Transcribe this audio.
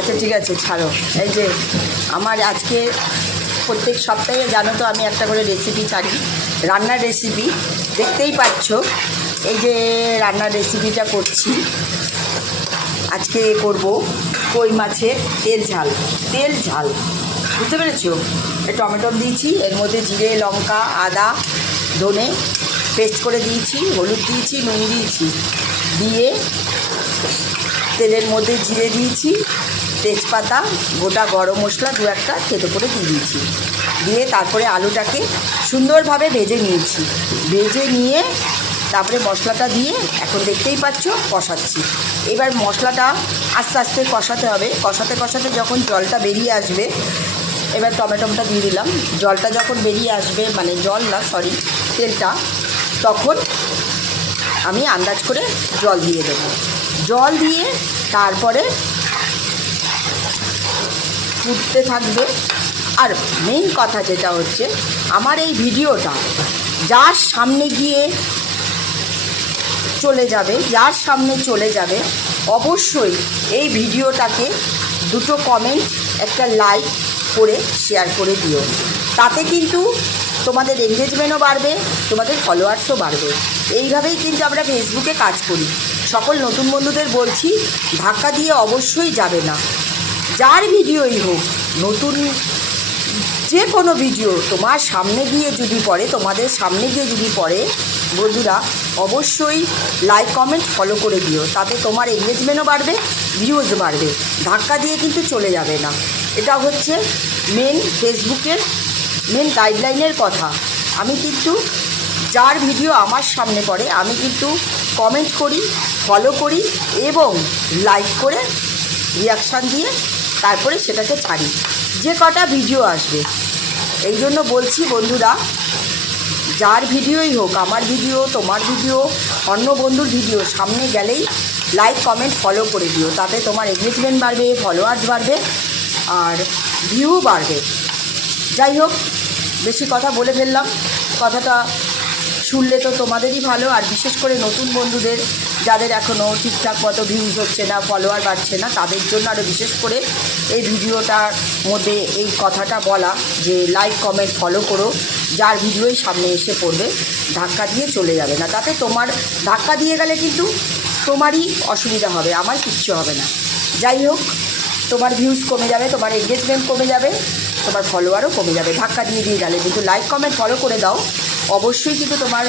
আচ্ছা ঠিক আছে, ছাড়ো। এই যে আমার আজকে প্রত্যেক সপ্তাহে জানো তো আমি একটা করে রেসিপি ছাড়ি, রান্নার রেসিপি। দেখতেই পাচ্ছ এই যে রান্নার রেসিপিটা করছি। আজকে করব কই মাছের তেল ঝাল, বুঝতে পেরেছো? টমেটো দিয়েছি, এর মধ্যে জিরে, লঙ্কা, আদা, ধনে পেস্ট করে দিয়েছি, হলুদ দিয়েছি, নুন দিয়েছি, দিয়ে তেলের মধ্যে জিরে দিয়েছি, তেজপাতা, গোটা গরম মশলা দু একটা থেতো করে দিয়ে দিয়েছি, দিয়ে তারপরে আলুটাকে সুন্দরভাবে ভেজে নিয়েছি। ভেজে নিয়ে তারপরে মশলাটা দিয়ে এখন দেখতেই পাচ্ছ কষাচ্ছি। এবার মশলাটা আস্তে আস্তে কষাতে হবে। কষাতে কষাতে যখন জলটা বেরিয়ে আসবে, এবার টমেটোটা দিয়ে দিলাম। জলটা যখন বেরিয়ে আসবে, মানে জল না সরি তেলটা, তখন আমি আন্দাজ করে জল দিয়ে দেবো। জল দিয়ে তারপরে ফুটতে থাকবে। আর মেইন কথা যেটা হচ্ছে, আমার এই ভিডিওটা যার সামনে গিয়ে যার সামনে চলে যাবে অবশ্যই এই ভিডিওটাকে দুটো কমেন্ট, একটা লাইক করে শেয়ার করে দিও। তাতে কিন্তু তোমাদের এনগেজমেন্টও বাড়বে, তোমাদের ফলোয়ার্সও বাড়বে। এইভাবেই কিন্তু আমরা ফেসবুকে কাজ করি। সকল নতুন বন্ধুদের বলছি, ধাক্কা দিয়ে অবশ্যই যাবে না। যার ভিডিওই হোক, নতুন যে কোনো ভিডিও তোমার সামনে গিয়ে যদি পড়ে, তোমাদের সামনে গিয়ে যদি পড়ে, বন্ধুরা অবশ্যই লাইক কমেন্ট ফলো করে দিও। তাতে তোমার এনগেজমেন্টও বাড়বে, ভিউজ বাড়বে। ধাক্কা দিয়ে কিন্তু চলে যাবে না। এটা হচ্ছে মেন ফেসবুকের মেন গাইডলাইনের কথা। আমি কিন্তু যার ভিডিও আমার সামনে পড়ে আমি কিন্তু কমেন্ট করি, ফলো করি এবং লাইক করে রিয়াকশান দিয়ে তারপরে সেটাকে ছাড়ি, যে কটা ভিডিও আসবে। এই জন্য বলছি বন্ধুরা, যার ভিডিওই হোক, আমার ভিডিও, তোমার ভিডিও, অন্য বন্ধুর ভিডিও সামনে গেলেই লাইক কমেন্ট ফলো করে দিও। তাতে তোমার এনগেজমেন্ট বাড়বে, ফলোয়ার্স বাড়বে আর ভিউ বাড়বে। যাই হোক, বেশি কথা বলে ফেললাম। কথাটা শুনলে তো তোমাদেরই ভালো, আর বিশেষ করে নতুন বন্ধুদের যাদের এখনও ঠিকঠাক মতো ভিউজ হচ্ছে না, ফলোয়ার বাড়ছে না, তাদের জন্য আরও বিশেষ করে এই ভিডিওটার মধ্যে এই কথাটা বলা যে লাইক কমেন্ট ফলো করো। যার ভিডিওই সামনে এসে পড়বে ধাক্কা দিয়ে চলে যাবে না। তাতে তোমার ধাক্কা দিয়ে গেলে কিন্তু তোমারই অসুবিধা হবে, আমার কিচ্ছু হবে না। যাই হোক, তোমার ভিউজ কমে যাবে, তোমার এনগেজমেন্ট কমে যাবে, তোমার ফলোয়ারও কমে যাবে ধাক্কা দিয়ে গেলে। কিন্তু লাইক কমেন্ট ফলো করে দাও, অবশ্যই কিন্তু তোমার